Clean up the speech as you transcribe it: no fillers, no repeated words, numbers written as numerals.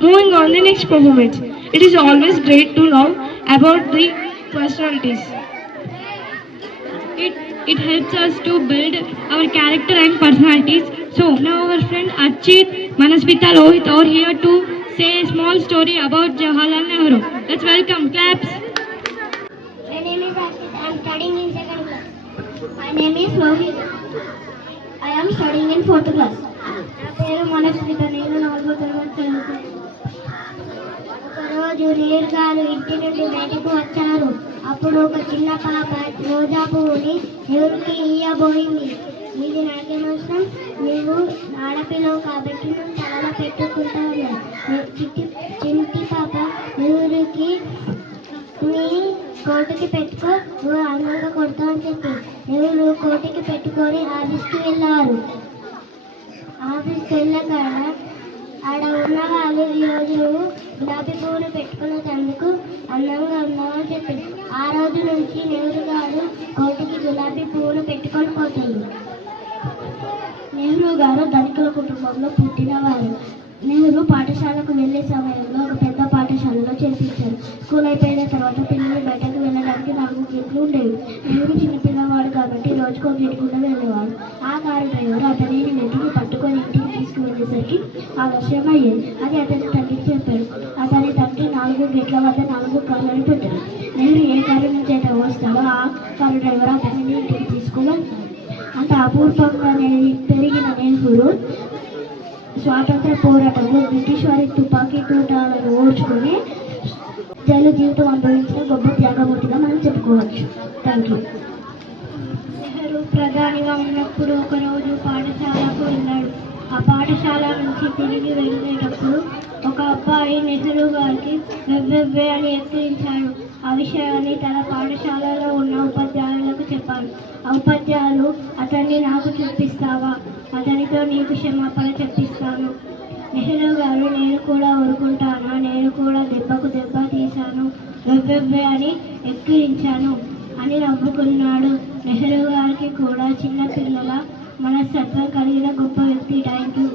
Moving on the next performance. It is always great to know about the personalities. It helps us to build our character and personalities. So now our friend Archit, Manasvita, Lohit are here to say a small story about Jawaharlal Nehru. Let's welcome, claps. My name is Archit. I am studying in second class. My name is Lohit. I am studying in fourth class. నా పేరు మనస్విత. నేను 4వ తరగతి చదువుతున్నాను. ఒకరోజు నేరు గారు ఇంటి నుండి బయటకు వచ్చారు. అప్పుడు ఒక చిన్న పాప రోజా పువ్వుని ఎవరికి ఇయ్యబోయింది. ఇది నాకేమవసరం, నీవు ఆడపిల్లవు కాబట్టి నువ్వు తలలో పెట్టుకుంటాను. చింటి పాప ఎవరికి నీ కోటికి పెట్టుకో, నువ్వు అందంగా కొడతావు అని చెప్పి ఎవరు కోటికి పెట్టుకొని ఆఫీస్కి వెళ్ళారు. ఆఫీస్కి వెళ్ళగానే ఆడ ఉన్న వాళ్ళు ఈరోజు నువ్వు గులాబీ పువ్వును పెట్టుకునేందుకు అందంగా ఉన్నావు అని చెప్పి ఆ రోజు నుంచి నెహ్రూ గారు కోటికి గులాబీ పువ్వును పెట్టుకొని పోతుంది. నెహ్రూ గారు ధనికుల కుటుంబంలో పుట్టినవారు. నెహ్రూ పాఠశాలకు వెళ్ళే సమయంలో ఒక పెద్ద పాఠశాలలో చేర్పించారు. స్కూల్ అయిపోయిన తర్వాత పిల్లలు బయటకు వెళ్ళడానికి 4 గేట్లు ఉండేవి. నెహ్రూ చిన్నపిల్లవాడు కాబట్టి రోజుకో గేటు కూడా వెళ్ళేవాడు. ఆ కారు డ్రైవర్ అతనిని వెతికి పట్టుకొని ఇంటికి తీసుకువెళ్ళేసరికి ఆలస్యం అయ్యేది. అది అతని తండ్రికి చెప్పాడు. అతని తండ్రి 4 గేట్ల వద్ద 4 కార్లను పెట్టాడు. నెహ్రూ ఏ కారు నుంచి అయితే వస్తాడో ఆ కారు డ్రైవర్ అతనిని ఇంటికి తీసుకువెళ్తాడు. అంత అపూర్వంగా పెరిగిన నెహ్రూ స్వాతంత్ర పోరాటంలో బ్రిటిష్ వారి తుపాకీ తూటాలను ఓడ్చుకొని జైలు జీవితం అనుభవించిన గొప్ప త్యాగమూర్తిగా మనం చెప్పుకోవచ్చు. Thank you. నెహ్రూ ప్రధానిగా ఉన్నప్పుడు ఒకరోజు పాఠశాలకు వెళ్ళాడు. ఆ పాఠశాల నుంచి తిరిగి వెళ్ళేటప్పుడు ఒక అబ్బాయి నెహ్రూ గారికి వెవ్వెవ్వే అని ఎక్కిరించాడు. ఆ విషయాన్ని తన పాఠశాలలో ఉన్న ఉపాధ్యాయులకు చెప్పాడు. ఆ ఉపాధ్యాయులు, అతన్ని నాకు చూపిస్తావా, అతనితో నీకు క్షమాపణ చెప్పిస్తాను. నెహ్రూ గారు, నేను కూడా ఊరుకుంటానా, నేను కూడా దెబ్బకు దెబ్బ తీశాను, వెవ్వెవ్వే అని ఎక్కిరించాను అని నవ్వుకున్నాడు. నెహ్రూ గారికి కూడా చిన్నపిల్లల మనస్తత్వం కలిగిన గొప్ప వ్యక్తి. Thank you.